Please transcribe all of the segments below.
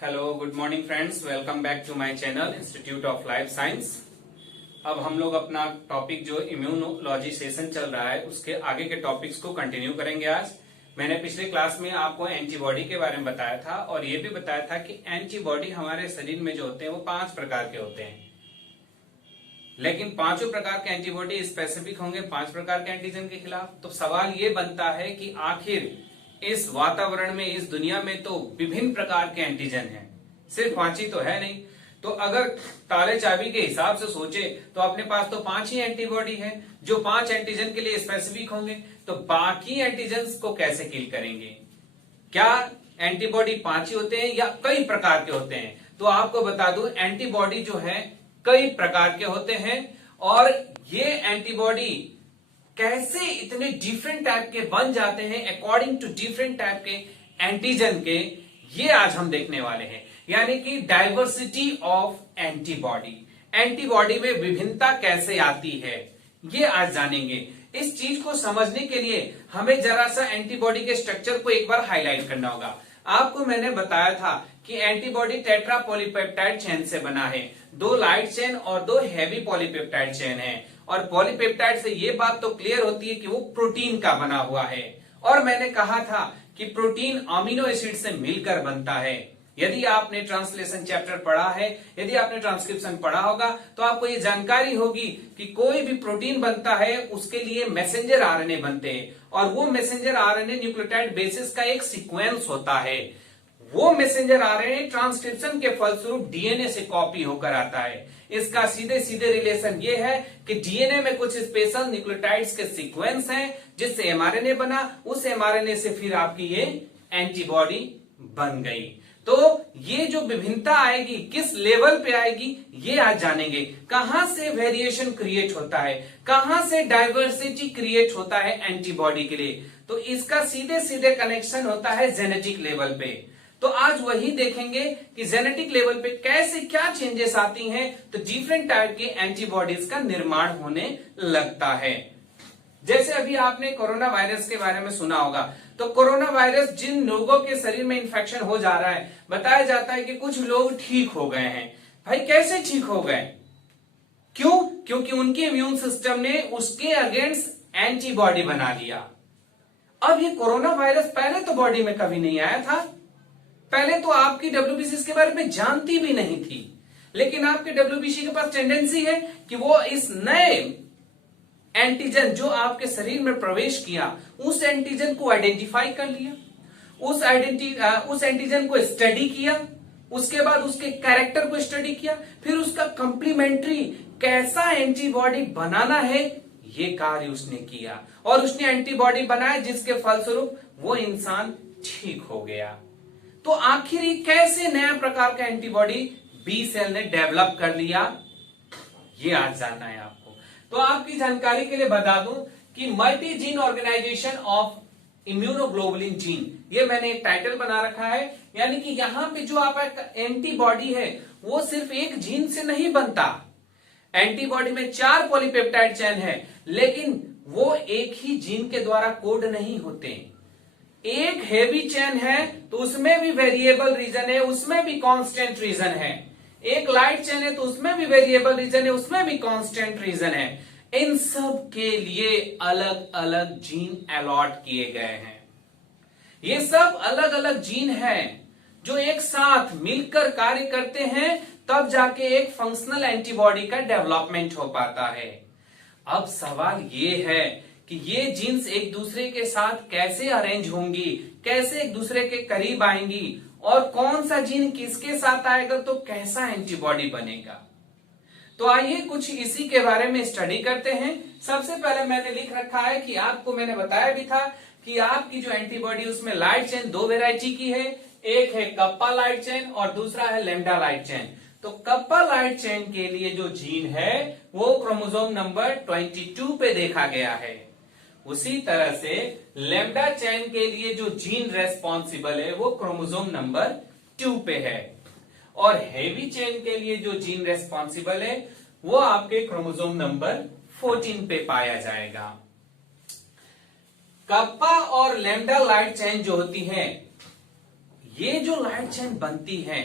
Hello good morning friends, welcome back to my channel institute of life science. अब हम लोग अपना topic जो इम्यूनोलॉजी सेशन चल रहा है उसके आगे के टॉपिक्स को कंटिन्यू करेंगे। आज मैंने पिछले क्लास में आपको एंटीबॉडी के बारे में बताया था और ये भी बताया था कि एंटीबॉडी हमारे शरीर में जो होते हैं वो 5 प्रकार के होते हैं, लेकिन पांचों प्रकार के एंटीबॉडी स्पेसिफिक होंगे 5 प्रकार के एंटीजन के खिलाफ। तो सवाल ये बनता है कि आखिर इस वातावरण में, इस दुनिया में तो विभिन्न प्रकार के एंटीजन हैं, सिर्फ 5 ही तो है नहीं। तो अगर ताले चाबी के हिसाब से सोचे तो अपने पास तो 5 ही एंटीबॉडी है जो 5 एंटीजन के लिए स्पेसिफिक होंगे। तो बाकी एंटीजन को कैसे किल करेंगे? क्या एंटीबॉडी 5 ही होते हैं या कई प्रकार के होते हैं? तो आपको बता दूं, एंटीबॉडी जो है कई प्रकार के होते हैं और ये एंटीबॉडी कैसे इतने डिफरेंट टाइप के बन जाते हैं अकॉर्डिंग टू डिफरेंट टाइप के एंटीजन के, ये आज हम देखने वाले हैं। यानी कि डाइवर्सिटी ऑफ एंटीबॉडी, एंटीबॉडी में विभिन्नता कैसे आती है ये आज जानेंगे। इस चीज को समझने के लिए हमें जरा सा एंटीबॉडी के स्ट्रक्चर को एक बार हाईलाइट करना होगा। आपको मैंने बताया था कि एंटीबॉडी टेट्रा पॉलीपेप्टाइड चेन से बना है, 2 लाइट चेन और 2 हैवी पॉलीपेप्टाइड चेन है। और पॉलीपेप्टाइड से ये बात तो क्लियर होती है कि वो प्रोटीन का बना हुआ है। और मैंने कहा था कि प्रोटीन अमीनो एसिड से मिलकर बनता है। यदि आपने ट्रांसलेशन चैप्टर पढ़ा है, यदि आपने ट्रांसक्रिप्शन पढ़ा होगा तो आपको ये जानकारी होगी कि कोई भी प्रोटीन बनता है उसके लिए मैसेंजर आरएनए बनते हैं और वो मैसेंजर आरएनए न्यूक्लियोटाइड बेसिस का एक सीक्वेंस होता है। वो मैसेंजर आरएनए ट्रांसक्रिप्शन के फलस्वरूप डीएनए से कॉपी होकर आता है। इसका सीधे सीधे रिलेशन ये है कि डीएनए में कुछ स्पेशल न्यूक्लियोटाइड्स के सीक्वेंस हैं जिससे एमआरएनए बना, उस एमआरएनए से फिर आपकी ये एंटीबॉडी बन गई। तो ये जो विभिन्नता आएगी किस लेवल पे आएगी ये आज जानेंगे। कहां से वेरिएशन क्रिएट होता है, कहां से डाइवर्सिटी क्रिएट होता है एंटीबॉडी के लिए, तो इसका सीधे सीधे कनेक्शन होता है जेनेटिक लेवल पे। तो आज वही देखेंगे कि जेनेटिक लेवल पे कैसे क्या चेंजेस आती हैं तो डिफरेंट टाइप के एंटीबॉडीज का निर्माण होने लगता है। जैसे अभी आपने कोरोना वायरस के बारे में सुना होगा, तो कोरोना वायरस जिन लोगों के शरीर में इंफेक्शन हो जा रहा है, बताया जाता है कि कुछ लोग ठीक हो गए हैं। भाई कैसे ठीक हो गए? क्यों? क्योंकि उनके इम्यून सिस्टम ने उसके अगेंस्ट एंटीबॉडी बना लिया। अब ये कोरोना वायरस पहले तो बॉडी में कभी नहीं आया था, पहले तो आपकी डब्ल्यूबीसी इसके बारे में जानती भी नहीं थी, लेकिन आपके डब्ल्यूबीसी के पास टेंडेंसी है कि वो इस नए एंटीजन जो आपके शरीर में प्रवेश किया उस एंटीजन को आइडेंटिफाई कर लिया, उस एंटीजन को स्टडी किया, उसके बाद उसके कैरेक्टर को स्टडी किया, फिर उसका कंप्लीमेंट्री कैसा एंटीबॉडी बनाना है ये कार्य उसने किया और उसने एंटीबॉडी बनाया जिसके फलस्वरूप वो इंसान ठीक हो गया। तो आखिर ये कैसे नया प्रकार का एंटीबॉडी बी सेल ने डेवलप कर लिया ये आज जानना है आपको। तो आपकी जानकारी के लिए बता दूं कि multi gene organisation of immunoglobulin gene, ये मैंने एक टाइटल बना रखा है। यानी कि यहां पे जो आपका एंटीबॉडी है वो सिर्फ एक जीन से नहीं बनता। एंटीबॉडी में 4 पॉलीपेप्टाइड चेन है, लेकिन वो एक ही जीन के द्वारा कोड नहीं होते। एक हेवी चेन है तो उसमें भी वेरिएबल रीजन है, उसमें भी कांस्टेंट रीजन है। एक लाइट चेन है तो उसमें भी वेरिएबल रीजन है, उसमें भी कांस्टेंट रीजन है। इन सब के लिए अलग अलग जीन अलॉट किए गए हैं। ये सब अलग अलग जीन हैं जो एक साथ मिलकर कार्य करते हैं, तब जाके एक फंक्शनल एंटीबॉडी का डेवलपमेंट हो पाता है। अब सवाल ये है कि ये जीन्स एक दूसरे के साथ कैसे अरेंज होंगी, कैसे एक दूसरे के करीब आएंगी और कौन सा जीन किसके साथ आएगा तो कैसा एंटीबॉडी बनेगा। तो आइए कुछ इसी के बारे में स्टडी करते हैं। सबसे पहले मैंने लिख रखा है कि आपको मैंने बताया भी था कि आपकी जो एंटीबॉडी उसमें लाइट चेन 2 वेराइटी की है, एक है कप्पा लाइट चेन और दूसरा है लैम्डा लाइट चेन। तो कप्पा लाइट चेन के लिए जो जीन है वो क्रोमोसोम नंबर 22 पे देखा गया है। उसी तरह से लैम्डा चेन के लिए जो जीन रेस्पॉन्सिबल है वो क्रोमोसोम नंबर 2 पे है और हेवी चेन के लिए जो जीन रेस्पॉन्सिबल है वो आपके क्रोमोसोम नंबर 14 पे पाया जाएगा। कप्पा और लैम्डा लाइट चेन जो होती है ये जो लाइट चेन बनती है,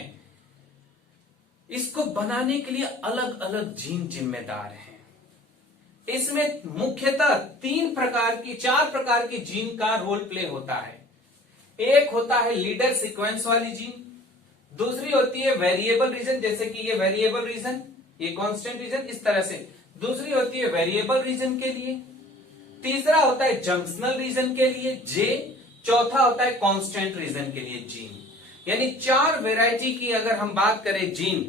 इसको बनाने के लिए अलग अलग जीन जिम्मेदार हैं। इसमें मुख्यतः चार प्रकार की जीन का रोल प्ले होता है। एक होता है लीडर सीक्वेंस वाली जीन, दूसरी होती है वेरिएबल रीजन, जैसे कि ये वेरिएबल रीजन, ये कांस्टेंट रीजन, इस तरह से। दूसरी होती है वेरिएबल रीजन के लिए, तीसरा होता है जंक्शनल रीजन के लिए जे, चौथा होता है कांस्टेंट रीजन के लिए जीन। यानी 4 वैरायटी की अगर हम बात करें जीन,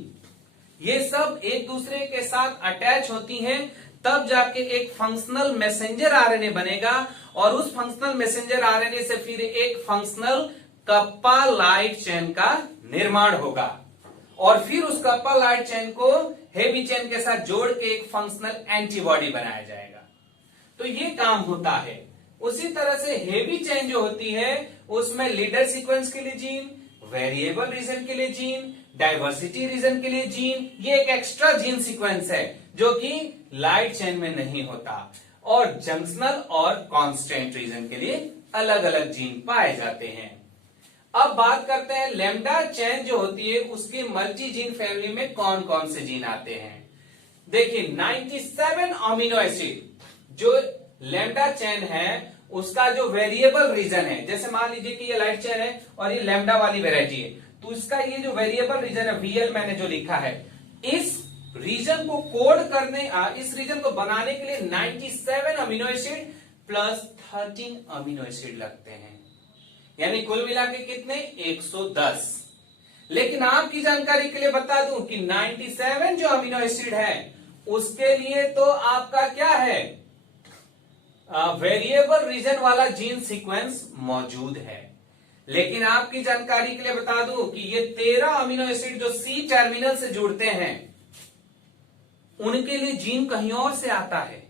ये सब एक दूसरे के साथ अटैच होती हैं, तब जाके एक फंक्शनल मैसेंजर आरएनए बनेगा और उस फंक्शनल मैसेंजर आरएनए से फिर एक फंक्शनल कप्पा लाइट चेन का निर्माण होगा और फिर उस कप्पा लाइट चेन को हेवी चेन के साथ जोड़ के एक फंक्शनल एंटीबॉडी बनाया जाएगा। तो ये काम होता है। उसी तरह से हेवी चेन जो होती है उसमें लीडर सीक्वेंस के लिए जीन, वेरिएबल रीजन के लिए जीन, डाइवर्सिटी रीजन के लिए जीन, ये एक एक्स्ट्रा जीन सीक्वेंस है जो कि लाइट चेन में नहीं होता, और जंक्शनल और कांस्टेंट रीजन के लिए अलग अलग जीन पाए जाते हैं। अब बात करते हैं लैम्डा चेन जो होती है उसकी मल्टी जीन फैमिली में कौन कौन से जीन आते हैं। देखिए 97 अमीनो एसिड जो लैम्डा चेन है उसका जो वेरिएबल रीजन है, जैसे मान लीजिए कि ये लाइट चेन है और ये लैम्डा वाली वेराइटी है, तो इसका ये जो वेरिएबल रीजन है VL मैंने जो लिखा है, इस रीजन को कोड करने इस रीजन को बनाने के लिए 97 amino acid plus 13 amino acid लगते हैं, यानी कुल मिला के कितने 110। लेकिन आपकी जानकारी के लिए बता दूं कि 97 जो अमीनो एसिड है उसके लिए तो आपका क्या है वेरिएबल रीजन वाला जीन सीक्वेंस मौजूद है। लेकिन आपकी जानकारी के लिए बता दूं कि ये 13 अमीनो एसिड जो C टर्मिनल से जुड़ते हैं उनके लिए जीन कहीं और से आता है,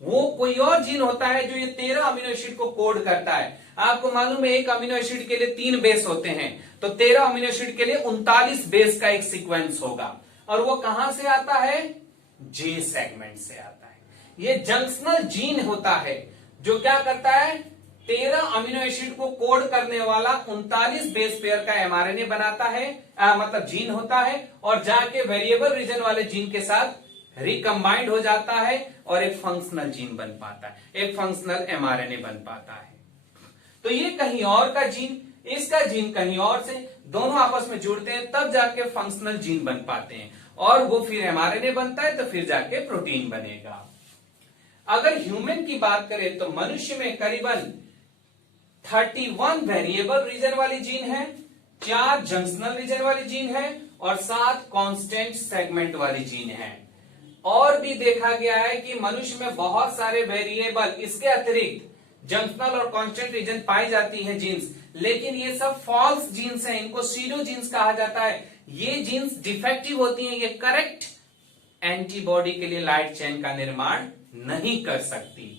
वो कोई और जीन होता है जो ये 13 अमीनो एसिड को कोड करता है। आपको मालूम है एक अमीनो एसिड के लिए 3 बेस होते हैं, तो 13 अमीनो एसिड के लिए 39 बेस का एक सीक्वेंस होगा, और वो कहां से आता है जे सेगमेंट से आता है। ये जंक्शनल जीन होता है जो क्या करता है 13 अमीनो एसिड को कोड करने वाला 39 बेस पेयर का एमआरएनए बनाता है, मतलब जीन होता है, और जाके वेरिएबल रीजन वाले जीन के साथ रिकम्बाइंड हो जाता है और एक फंक्शनल जीन बन पाता है, एक फंक्शनल एमआरएनए बन पाता है। तो ये कहीं और का जीन, इसका जीन कहीं और से, दोनों आपस में जुड़ते हैं तब जाके फंक्शनल जीन बन पाते हैं, और वो फिर एमआरएनए बनता है तो फिर जाके प्रोटीन बनेगा। अगर ह्यूमन की बात करें तो मनुष्य में करीबन 31 वेरिएबल रीजन वाली जीन है, 4 जंक्शनल रीजन वाली जीन है और 7 कांस्टेंट सेगमेंट वाली जीन है। और भी देखा गया है कि मनुष्य में बहुत सारे वेरिएबल, इसके अतिरिक्त जंक्शनल और कांस्टेंट रीजन पाई जाती है जीन्स, लेकिन ये सब फॉल्स जीन्स हैं, इनको सीडो जीन्स कहा जाता है। ये जीन्स डिफेक्टिव होती हैं, ये करेक्ट एंटीबॉडी के लिए लाइट चेन का निर्माण नहीं कर सकती।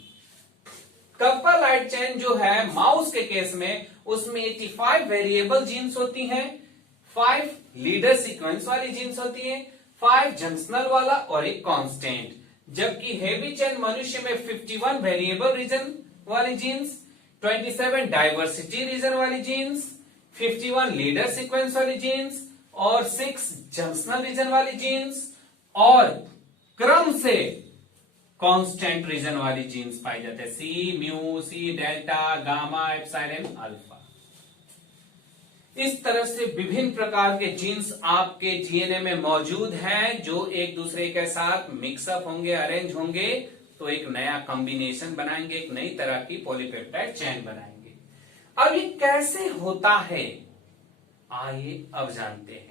कप्पा लाइट चेन जो है माउस के केस में, उसमें 85 वेरिएबल जीन्स होती हैं, 5 लीडर सीक्वेंस वाली जीन्स होती हैं, 5 जंक्शनल वाला और एक कांस्टेंट। जबकि हेवी चेन मनुष्य में 51 वेरिएबल रीजन वाली जीन्स, 27 डाइवर्सिटी रीजन वाली जीन्स, 51 लीडर सीक्वेंस वाली जीन्स और 6 जंक्शनल रीजन वाली जीन्स और क्रम से कांस्टेंट रीजन वाली जीन्स पाई जाते हैं, C mu, C delta, gamma, epsilon, alpha. इस तरह से विभिन्न प्रकार के जीन्स आपके डीएनए में मौजूद हैं जो एक दूसरे के साथ मिक्सअप होंगे, अरेंज होंगे तो एक नया कॉम्बिनेशन बनाएंगे, एक नई तरह की पॉलीपेप्टाइड चेन बनाएंगे। अब ये कैसे होता है आइए अब जानते हैं।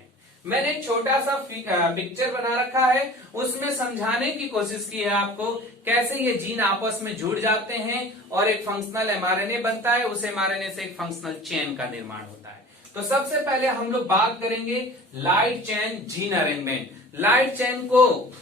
मैंने छोटा सा पिक्चर बना रखा है, उसमें समझाने की कोशिश की है आपको कैसे ये जीन आपस में जुड़ जाते हैं और एक फंक्शनल एमआरएनए बनता है, उस एमआरएनए से एक फंक्शनल चेन का निर्माण होता है। तो सबसे पहले हम लोग बात करेंगे light chain gene arrangement. Light chain को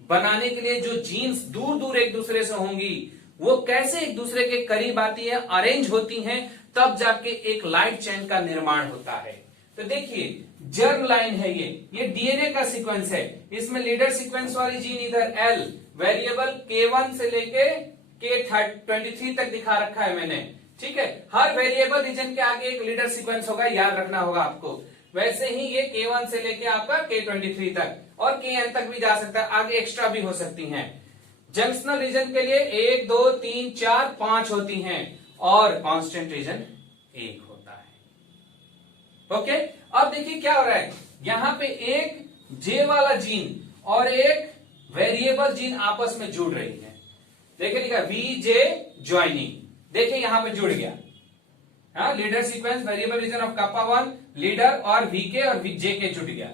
बनाने के लिए जो जीन्स दूर दूर एक दूसरे से होंगी वो कैसे एक दूसरे के करीब आती है, अरेंज होती हैं, तब जाके एक लाइट चेन का निर्माण होता है। तो देखिए जर्म लाइन है, ये डीएनए का सीक्वेंस है, इसमें लीडर सीक्वेंस वाली जीन इधर L वेरिएबल K1 से लेके K23 तक दिखा रखा है मैंने, ठीक है, हर वेरिएबल रीजन के आगे एक लीडर सीक्वेंस होगा, याद रखना होगा आपको। वैसे ही ये K1 से लेके आपका K23 तक और Kn तक भी जा सकता है, आगे एक्स्ट्रा भी हो सकती हैं। जंक्शनल रीजन के लिए 1 2 3 4 5 होती हैं और कांस्टेंट रीजन 1 होता है। ओके, अब देखिए क्या हो रहा है, यहां पे एक J वाला जीन और एक वेरिएबल जीन आपस में जुड़ रही है। देखिए लिखा VJ ज्वाइनिंग, देखिए यहां पे जुड़ गया। हाँ, leader sequence variable region of kappa 1 leader और VK और JK जुड़ गया।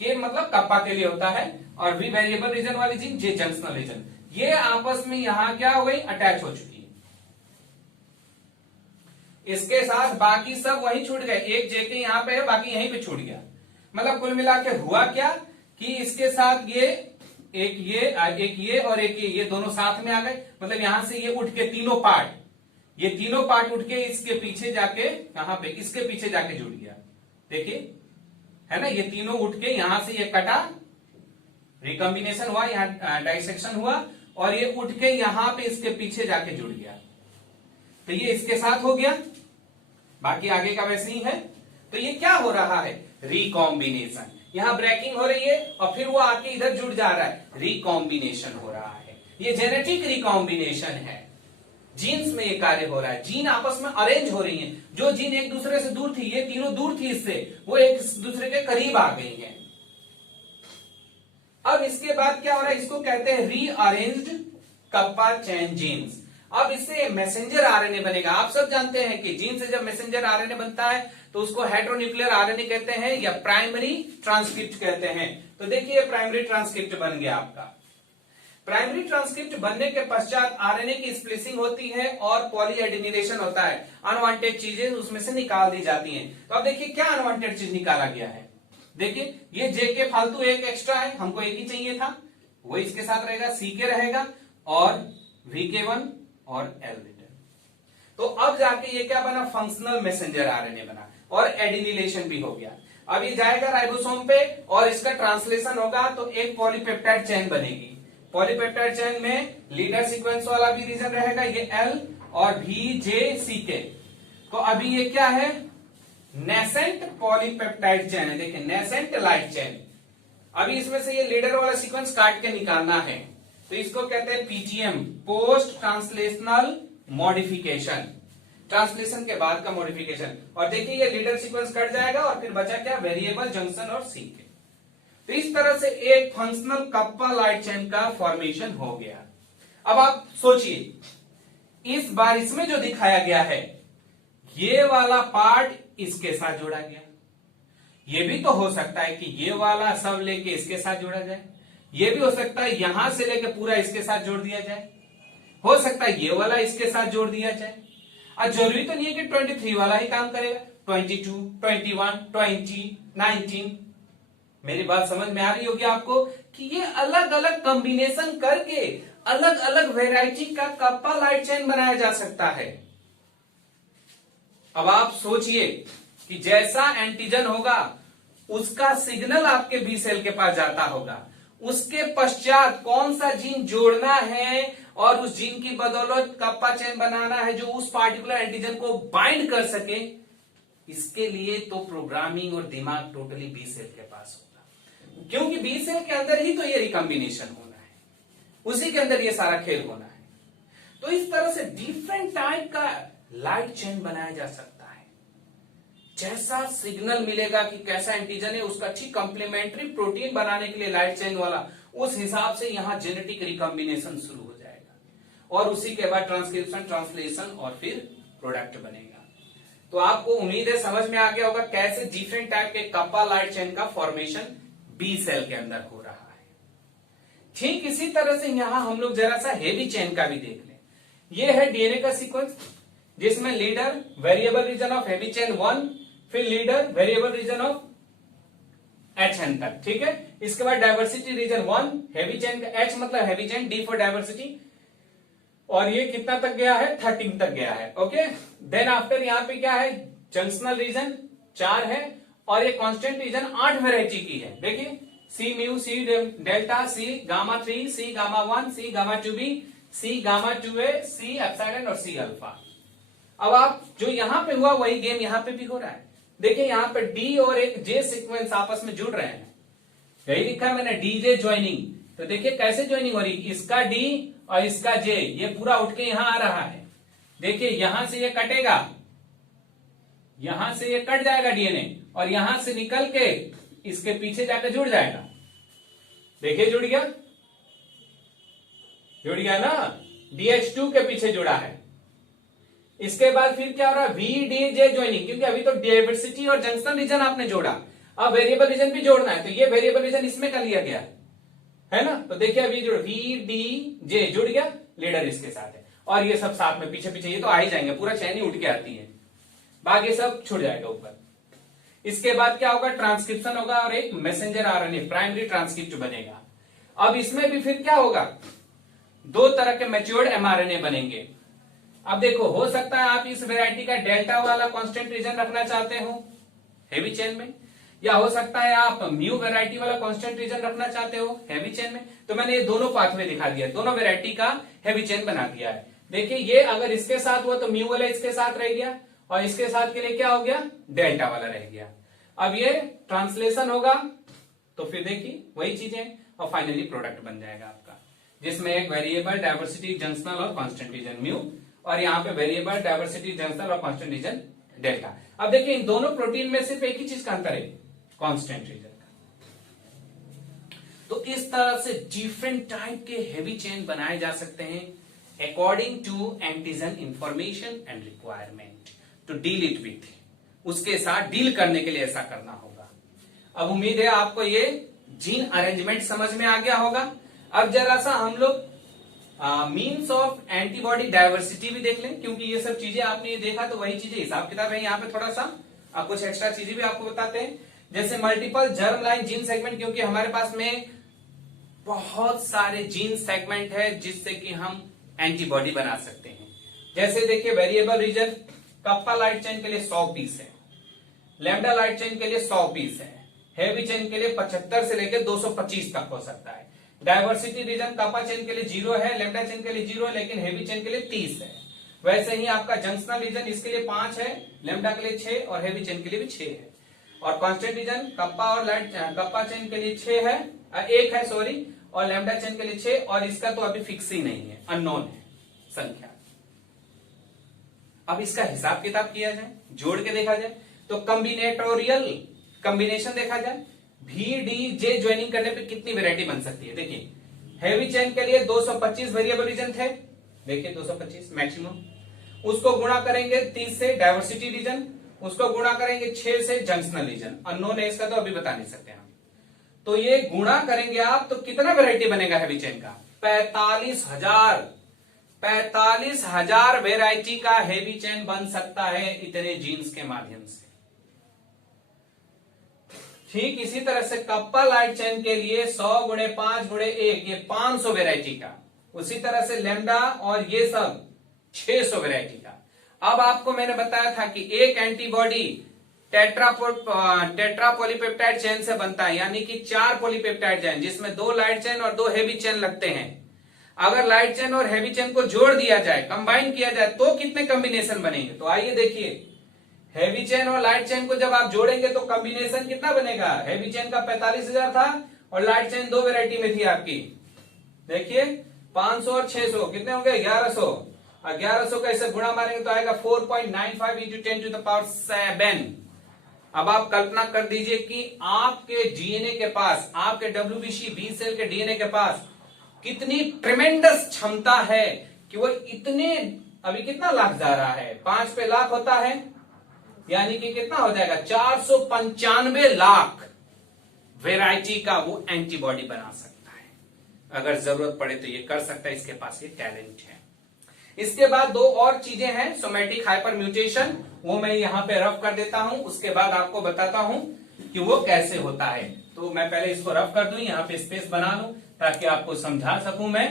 K मतलब कप्पा के लिए होता है और V वेरिएबल रीजन वाली जीन, J जंक्शनल रीजन, ये आपस में यहां क्या हो गई, अटैच हो चुकी है। इसके साथ बाकी सब वहीं छूट गए, एक JK यहां पे है, बाकी यहीं पे छूट गया। मतलब कुल मिला के हुआ क्या कि इसके साथ ये एक ये और एक ये दोनों साथ में आ गए। मतलब यहां से ये उठ के तीनों पार्ट, ये तीनों पार्ट उठ के इसके पीछे जाके, यहां पे इसके पीछे जाके जुड़ गया। देखिए है ना, ये तीनों उठ के यहां से ये कटा, रिकॉम्बिनेशन हुआ, यहां डाइसेक्शन हुआ और ये उठ के यहां पे इसके पीछे जाके जुड़ गया। तो ये इसके साथ हो गया, बाकी आगे का वैसे ही है। तो ये क्या हो रहा है, रिकॉम्बिनेशन, यहां ब्रेकिंग हो रही है और फिर वो आके इधर जुड़ जा रहा है, रिकॉम्बिनेशन हो रहा है। ये जेनेटिक रिकॉम्बिनेशन है, जीन्स में ये कार्य हो रहा है, जीन आपस में अरेंज हो रही हैं। जो जीन एक दूसरे से दूर थी, ये तीनों दूर थी इससे, वो एक दूसरे के करीब आ गई हैं। अब इसके बाद क्या हो रहा है, इसको कहते हैं रीअरेंज्ड कप्पा चेन जीन्स। अब इससे मैसेंजर आरएनए बनेगा। आप सब जानते हैं कि जीन से जब मैसेंजर आरएनए बनता है तो उसको हेटेरोन्यूक्लियर आरएनए कहते हैं या प्राइमरी ट्रांसक्रिप्ट कहते हैं। तो देखिए प्राइमरी ट्रांसक्रिप्ट बन गया आपका। प्राइमरी ट्रांसक्रिप्ट बनने के पश्चात आरएनए की स्प्लिसिंग होती है और पॉलीएडिनिलेशन होता है, अनवांटेड चीजें उसमें से निकाल दी जाती हैं। तो अब देखिए क्या अनवांटेड चीज निकाला गया है। देखिए ये JK फालतू एक एक्स्ट्रा है, हमको एक ही चाहिए था, वो इसके साथ रहेगा, CK रहेगा और VK1 और L रिटर्न। तो अब जाके ये क्या बना, फंक्शनल मैसेंजर आरएनए बना और एडिनिलेशन भी हो गया। अब ये जाएगा राइबोसोम पे और इसका ट्रांसलेशन होगा तो एक पॉलीपेप्टाइड चेन बनेगी। पॉलीपेप्टाइड चेन में लीडर सीक्वेंस वाला भी रीजन रहेगा, ये L और VJCK। तो अभी ये क्या है, नेसेंट पॉलीपेप्टाइड चेन है। देखिए नेसेंट लाइट चेन। अभी इसमें से ये लीडर वाला सीक्वेंस काट के निकालना है, तो इसको कहते हैं PTM, post translational modification, translation के बाद का मॉडिफिकेशन। और देखिए ये लीडर सीक्वेंस कट जाएगा और फिर बचा क्या, वेरिएबल जंक्शन और CK। तो इस तरह से एक फंक्शनल कप्पा लाइट चेन का फॉर्मेशन हो गया। अब आप सोचिए, इस बार इसमें जो दिखाया गया है, ये वाला पार्ट इसके साथ जोड़ा गया। ये भी तो हो सकता है कि ये वाला सब लेके इसके साथ जोड़ा जाए, ये भी हो सकता है यहां से लेके पूरा इसके साथ जोड़ दिया जाए, हो सकता है ये वाला इसके साथ जोड़ दिया जाए। और जरूरी तो नहीं है कि 23 वाला ही काम करेगा, 22, 21, 20, 19। मेरी बात समझ में आ रही होगी आपको कि ये अलग अलग कॉम्बिनेशन करके अलग अलग वेराइटी का कप्पा लाइट चेन बनाया जा सकता है। अब आप सोचिए कि जैसा एंटीजन होगा उसका सिग्नल आपके बी सेल के पास जाता होगा, उसके पश्चात कौन सा जीन जोड़ना है और उस जीन की बदौलत कप्पा चेन बनाना है जो उस पार्टिकुलर एंटीजन को बाइंड कर सके, इसके लिए तो प्रोग्रामिंग और दिमाग टोटली बी सेल के पास होगा, क्योंकि बी सेल के अंदर ही तो ये रिकॉम्बिनेशन होना है, उसी के अंदर ये सारा खेल होना है। तो इस तरह से डिफरेंट टाइप का लाइट चेन बनाया जा सकता है। जैसा सिग्नल मिलेगा कि कैसा एंटीजन है, उसका ठीक कंप्लीमेंट्री प्रोटीन बनाने के लिए लाइट चेन वाला, उस हिसाब से यहां जेनेटिक रिकॉम्बिनेशन शुरू हो जाएगा और उसी के बाद ट्रांसक्रिप्शन, ट्रांसलेशन और फिर प्रोडक्ट बनेगा। तो आपको उम्मीद है समझ में आ गया होगा कैसे डिफरेंट टाइप के कप्पा लाइट चेन का फॉर्मेशन बी सेल के अंदर हो रहा है। ठीक इसी तरह से यहां हम लोग जरा सा हेवी चेन का भी देख लें। ये है डीएनए का सीक्वेंस जिसमें leader variable region of heavy chain 1, फिर leader variable region of HN तक, ठीक है। इसके बाद डायवर्सिटी रीजन 1, हेवी चेन का H मतलब heavy chain, D for diversity, और ये कितना तक गया है, 13 तक गया है। ओके, देन आफ्टर यहां पे क्या है, जंक्शनल रीजन 4 है और ये कांस्टेंट रीजन 8 वेराइटी की है। देखिए C mu, C delta, C gamma 3, C gamma 1, C gamma 2B, C gamma 2A, C epsilon और C अल्फा। अब आप जो यहां पे हुआ वही गेम यहां पे भी हो रहा है। देखिए यहां पे डी और एक जे सीक्वेंस आपस में जुड़ रहे हैं, यही लिखा है मैंने डीजे ज्वाइनिंग। तो देखिए कैसे ज्वाइनिंग हो रही, इसका डी और इसका जे ये पूरा उठ के यहां आ रहा है। देखिए यहां से ये कटेगा, यहां से ये कट जाएगा डीएनए और यहां से निकल के इसके पीछे जाकर जुड़ जाएगा। देखिए जुड़ गया, जुड़ गया ना, DH2 के पीछे जुड़ा है। इसके बाद फिर क्या हो रहा है, VDJ ज्वाइनिंग, क्योंकि अभी तो डाइवर्सिटी और जंक्शनल रीजन आपने जोड़ा, अब वेरिएबल रीजन भी जोड़ना है, तो ये वेरिएबल रीजन इसमें कर लिया गया है ना। तो देखिए अभी जो VDJ जुड़ गया, लीडर इसके साथ है और ये सब साथ में पीछे पीछे ये तो आ ही जाएंगे, पूरा चैन ही उठ के आती है, बाकी सब छुड़ जाएगा ऊपर। इसके बाद क्या होगा, ट्रांसक्रिप्शन होगा और एक मैसेंजर आरएनए प्राइमरी ट्रांसक्रिप्ट बनेगा। अब इसमें भी फिर क्या होगा, दो तरह के मैच्योर्ड mRNA बनेंगे। अब देखो हो सकता है आप इस वैरायटी का डेल्टा वाला कांस्टेंट रीजन रखना चाहते हो हेवी चेन में, या हो सकता है आप म्यू वैरायटी वाला कांस्टेंट रीजन रखना चाहते हो हैवी चेन में। तो मैंने ये दोनों पाथवे दिखा दिया, दोनों वैरायटी का हैवी चेन बना दिया है। देखिए ये अगर इसके साथ हुआ तो म्यू वाला इसके साथ रह गया और इसके साथ के लिए क्या हो गया, डेल्टा वाला रह गया। अब ये ट्रांसलेशन होगा तो फिर देखिए वही चीजें और फाइनली प्रोडक्ट बन जाएगा आपका, जिसमें एक वेरिएबल डाइवर्सिटी जंक्शनल और कांस्टेंट रीजन म्यू और यहाँ पे वेरिएबल डाइवर्सिटी जंक्शनल और कांस्टेंट रीजन डेल्टा। अब देखिए इन दोनों प्रोटीन में सिर्फ एक ही चीज का अंतर है, कांस्टेंट रीजन का। तो इस तरह से डिफरेंट टाइप के हेवी चेन बनाए जा सकते हैं according to antigen information and requirement to deal it with, उसके साथ डील करने के लिए ऐसा करना होगा। अब उम्मीद है आपको ये जीन अरेंजमेंट समझ में आ गया होगा। अब जरा सा हम लोग मीन्स ऑफ एंटीबॉडी डाइवर्सिटी भी देख लें, क्योंकि ये सब चीजें आपने ये देखा तो वही चीजें हिसाब किताब है। यहाँ पे थोड़ा सा कुछ एक्स्ट्रा चीजें भी आपको बताते हैं, जैसे multiple germ line gene segment, क्योंकि हमारे पास में बहुत सारे जीन सेगमेंट है जिससे कि हम एंटीबॉडी बना सकते हैं। जैसे देखिए variable region kappa light chain के लिए 100 पीस है, लैम्डा लाइट चेन के लिए 100 पीस है, हेवी चेन के लिए 75 से लेकर 225 तक हो सकता है। डाइवर्सिटी रीजन कप्पा चेन के लिए 0 है, लैम्डा चेन के लिए 0 है, लेकिन हेवी चेन के लिए 30 है। वैसे ही आपका जंक्शनल रीजन इसके लिए 5 है, लैम्डा के लिए 6 और हेवी चेन के लिए भी 6 है। और कांस्टेंट रीजन कप्पा और कप्पा चेन के लिए 6 है, 1 है सॉरी, और लैम्डा चेन के लिए 6, और इसका तो अभी फिक्स ही नहीं है, अननोन है संख्या। अब इसका हिसाब किताब किया जाए, जोड़ के देखा जाए तो कॉम्बिनेटोरियल कॉम्बिनेशन देखा जाए, VDJ ज्वाइनिंग करने पे कितनी वैरायटी बन सकती है। देखिए हेवी चेन के लिए 225 वेरिएबल रीजन थे, देखिए 225 मैक्सिमम, उसको गुणा करेंगे 30 से डाइवर्सिटी रीजन, उसको गुणा करेंगे 6 से जंक्शनल रीजन, अननोन है इसका तो अभी बता नहीं सकते हम। तो ये गुणा करेंगे आप तो कितना वैरायटी बनेगा हेवी चेन का, 45,000 वेराइटी का हेवी चेन बन सकता है इतने जीन्स के माध्यम से। ठीक इसी तरह से कप्पा लाइट चेन के लिए 100 गुणे 5 गुणे 1 ये 500 वेराइटी का, उसी तरह से लैम्डा और ये सब 600 वेराइटी का। अब आपको मैंने बताया था कि एक एंटीबॉडी टेट्रा पॉलीपेप्टाइड चेन से बनता है, यानी कि 4 पॉलीपेप्टाइड चेन जिसमें 2 लाइट चेन और 2 हेवी चेन लगते हैं। अगर लाइट चेन और हेवी चेन को जोड़ दिया जाए, कंबाइन किया जाए तो कितने कॉम्बिनेशन बनेंगे। तो आइए देखिए, हेवी चेन और लाइट चेन को जब आप जोड़ेंगे तो कॉम्बिनेशन कितना बनेगा। हेवी चेन का 45,000 था और लाइट चेन 2 वेराइटी में थी आपकी, देखिए 500 और 600 कितने होंगे 1100, और 1100 का इसे गुणा मारेंगे तो आएगा 4.95 × 10⁷। अब आप कल्पना कर दीजिए कि आपके डीएनए के पास, आपके WBC बी सेल के डीएनए के पास कितनी ट्रेमेंडस क्षमता है कि वो इतने, अभी कितना लाख जा रहा है, 5 पे लाख होता है, यानी कि कितना हो जाएगा 495 लाख वेराइटी का वो एंटीबॉडी बना सकता है। अगर जरूरत पड़े तो ये कर सकता है, इसके पास ये टैलेंट है। इसके बाद 2 और चीजें हैं, सोमैटिक हाइपर म्यूटेशन, वो मैं यहां पे रफ कर देता हूं, उसके बाद आपको बताता हूं कि वो कैसे होता है। तो मैं पहले इसको रफ कर दूं, यहां पे स्पेस बना लूं ताकि आपको समझा सकूं मैं।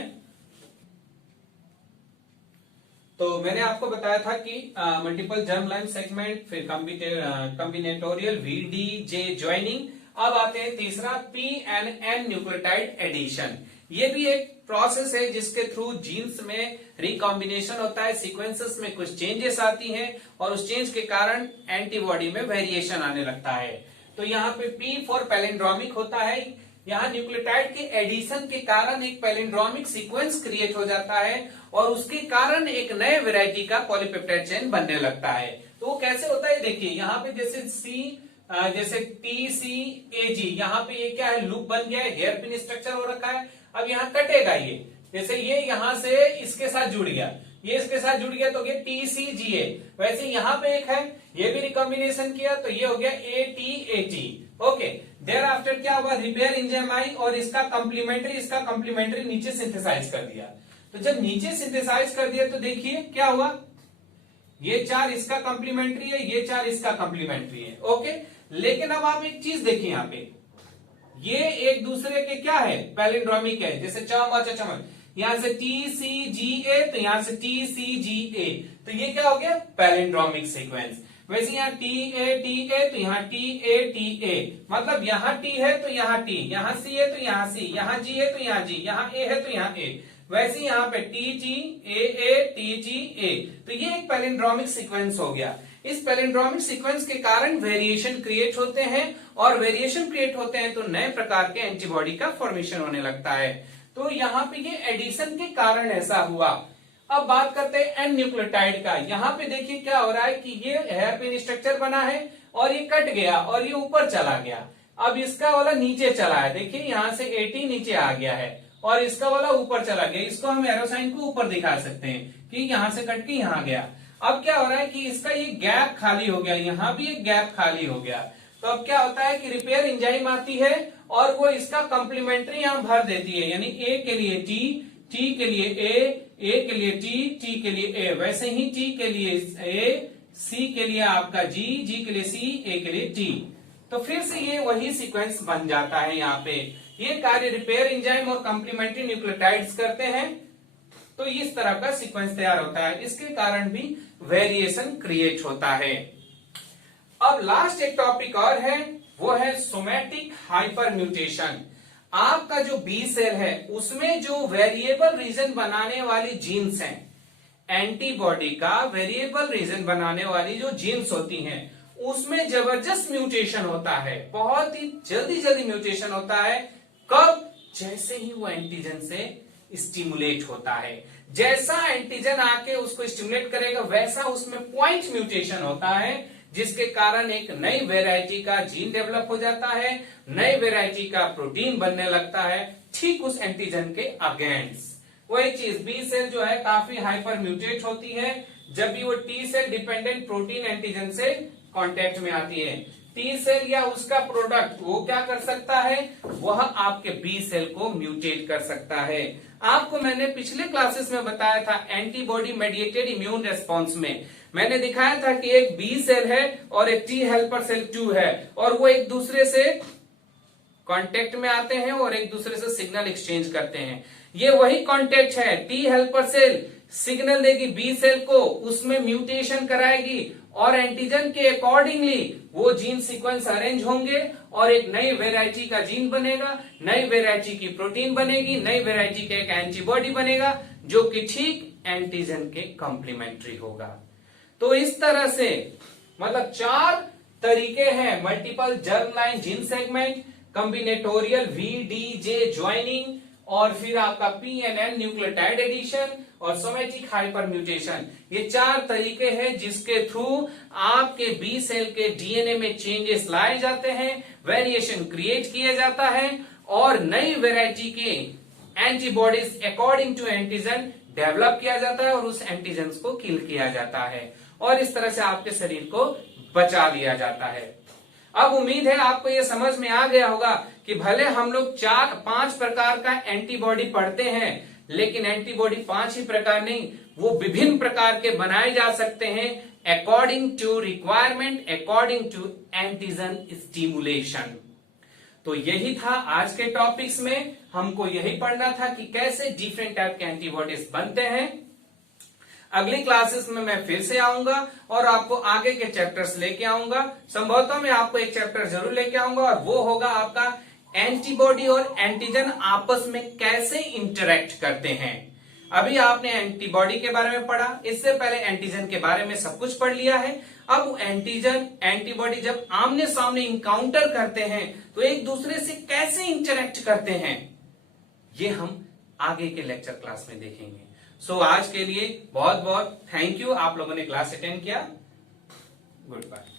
तो मैंने आपको बताया था कि मल्टीपल जर्म लाइन सेगमेंट, फिर कॉम्बिनेटोरियल VDJ ज्वाइनिंग। अब आते हैं तीसरा PNN न्यूक्लियोटाइड एडिशन। ये भी एक प्रोसेस है जिसके थ्रू जीन्स में रिकॉम्बिनेशन होता है, सीक्वेंसेस में कुछ चेंजेस आती हैं और उस चेंज के कारण एंटीबॉडी में वेरिएशन आने लगता है। तो यहाँ पे P फॉर पैलिंड्रोमिक होता है, यहाँ न्यूक्लियोटाइड के एडिशन के कारण एक पैलिंड्रोमिक सीक्वेंस क्रिएट हो जाता है और उसके कारण एक नए वैरायटी का पॉलीपेप्टाइड चेन बनने लगता है। तो वो कैसे होता है देखिए, यहाँ पे जैसे TCAG, यहाँ पे ये क्या है, लूप बन गया है, हेयर पिन स्ट्रक्चर हो रखा है। अब यहाँ कटेगा ये, जैसे ये यहाँ से इसके साथ जुड़ गया, ये इसके साथ जुड़ गया तो ये TCGA। वैसे यहाँ पे एक है, ये भी रिकॉम्बिनेशन किया तो ये हो गया ATAG। ओके, देयर आफ्टर क्या हुआ, रिपेयर एंजाइम आई और इसका कंप्लीमेंट्री नीचे सिंथेसाइज कर दिया। तो जब नीचे सिंथेसाइज कर दिया तो देखिए क्या हुआ, ये 4 इसका कंप्लीमेंट्री है, ये 4 इसका कंप्लीमेंट्री है। ओके, लेकिन अब आप एक चीज देखिए, यहाँ पे ये एक दूसरे के क्या है, पैलिंड्रोमिक है। जैसे चमच, यहां से TCGA तो यहां से TCGA, तो ये क्या हो गया, पैलिंड्रोमिक सीक्वेंस। वैसे यहाँ TA तो यहाँ TA, मतलब यहाँ T है तो यहाँ T, यहाँ C है तो यहाँ C, यहाँ G है तो यहाँ G, यहाँ A है तो यहाँ A। वैसे यहाँ पे TGA, तो ये एक पैलिंड्रोमिक सीक्वेंस हो गया। इस पैलिंड्रोमिक सीक्वेंस के कारण वेरिएशन क्रिएट होते हैं और वेरिएशन क्रिएट होते हैं तो नए प्रकार के एंटीबॉडी का फॉर्मेशन होने लगता है। तो यहाँ पे ये एडिशन के कारण ऐसा हुआ। अब बात करते हैं एन न्यूक्लियोटाइड का। यहाँ पे देखिए क्या हो रहा है कि ये हेयर पिन स्ट्रक्चर बना है और ये कट गया और ये ऊपर चला गया। अब इसका वाला नीचे चला है, देखिए यहाँ से 80 नीचे आ गया है और इसका वाला ऊपर चला गया। इसको हम एरो साइन को ऊपर दिखा सकते हैं कि यहाँ से कट के यहाँ गया। अब क्या हो रहा है कि इसका ये गैप खाली हो गया, यहाँ भी एक गैप खाली हो गया। तो अब क्या होता है कि रिपेयर एंजाइम आती है और वो इसका कंप्लीमेंट्री यहाँ भर देती है, यानी A के लिए T के लिए A के लिए T के लिए A, वैसे ही T के लिए A, C के लिए आपका G के लिए C, A के लिए T। तो फिर से ये वही सीक्वेंस बन जाता है। यहाँ पे ये कार्य रिपेयर एंजाइम और कंप्लीमेंट्री न्यूक्लियोटाइड्स करते हैं, तो इस तरह का सीक्वेंस तैयार होता है। इसके कारण भी वेरिएशन क्रिएट होता है। अब लास्ट एक टॉपिक और है, वो है सोमैटिक हाइपर म्यूटेशन। आपका जो बी सेल है उसमें जो वेरिएबल रीजन बनाने वाली जीन्स हैं, एंटीबॉडी का वेरिएबल रीजन बनाने वाली जो जीन्स होती हैं, उसमें जबरदस्त म्यूटेशन होता है, बहुत ही जल्दी म्यूटेशन होता है। कब? जैसे ही वो एंटीजन से स्टिमुलेट होता है, जैसा एंटीजन आके उसको स्टिमुलेट करेगा वैसा उसमें पॉइंट म्यूटेशन होता है, जिसके कारण एक नई वेराइटी का जीन डेवलप हो जाता है, नई वेराइटी का प्रोटीन बनने लगता है ठीक उस एंटीजन के अगेंस्ट। वही चीज बी सेल जो है काफी हाइपर म्यूटेट होती है जब भी वो T cell dependent protein antigen से कांटेक्ट में आती है। टी सेल या उसका प्रोडक्ट वो क्या कर सकता है, वह आपके बी सेल को म्यूटेट कर सकता है। आपको मैंने पिछले क्लासेस में बताया था एंटीबॉडी मेडिएटेड इम्यून रेस्पॉन्स में मैंने दिखाया था कि एक बी सेल है और एक टी हेल्पर सेल 2 है और वो एक दूसरे से कांटेक्ट में आते हैं और एक दूसरे से सिग्नल एक्सचेंज करते हैं। ये वही कांटेक्ट है, टी हेल्पर सेल सिग्नल देगी बी सेल को, उसमें म्यूटेशन कराएगी और एंटीजन के अकॉर्डिंगली वो जीन सीक्वेंस अरेंज होंगे और एक नई वेराइटी का जीन बनेगा, नई वेराइटी की प्रोटीन बनेगी, नई वेराइटी का एक एंटीबॉडी बनेगा जो कि ठीक एंटीजन के कॉम्प्लीमेंट्री होगा। तो इस तरह से मतलब 4 तरीके हैं, multiple germline gene segment, combinatorial VDJ joining और फिर आपका PNN न्यूक्लियोटाइड एडिशन और सोमैटिक हाइपर म्यूटेशन। ये 4 तरीके हैं जिसके थ्रू आपके बी सेल के डीएनए में चेंजेस लाए जाते हैं, वेरिएशन क्रिएट किया जाता है और नई वेराइटी के antibodies according to antigen develop किया जाता है और उस एंटीजन को किल किया जाता है और इस तरह से आपके शरीर को बचा लिया जाता है। अब उम्मीद है आपको ये समझ में आ गया होगा कि भले हम लोग 4-5 प्रकार का एंटीबॉडी पढ़ते हैं, लेकिन एंटीबॉडी 5 ही प्रकार नहीं, वो विभिन्न प्रकार के बनाए जा सकते हैं according to requirement, according to antigen stimulation. तो यही था आज के टॉपिक्स में, हमको यही पढ़ना था कि कैसे डिफरेंट टाइप के एंटीबॉडीज बनते हैं। अगली क्लासेस में मैं फिर से आऊंगा और आपको आगे के चैप्टर्स लेके आऊंगा। संभवतः मैं आपको एक चैप्टर जरूर लेके आऊंगा और वो होगा आपका एंटीबॉडी और एंटीजन आपस में कैसे इंटरेक्ट करते हैं। अभी आपने एंटीबॉडी के बारे में पढ़ा, इससे पहले एंटीजन के बारे में सब कुछ पढ़ लिया है। अब एंटीजन एंटीबॉडी जब आमने सामने इंकाउंटर करते हैं तो एक दूसरे से कैसे इंटरेक्ट करते हैं, ये हम आगे के लेक्चर क्लास में देखेंगे। सो आज के लिए बहुत बहुत थैंक यू, आप लोगों ने क्लास अटेंड किया। Good bye.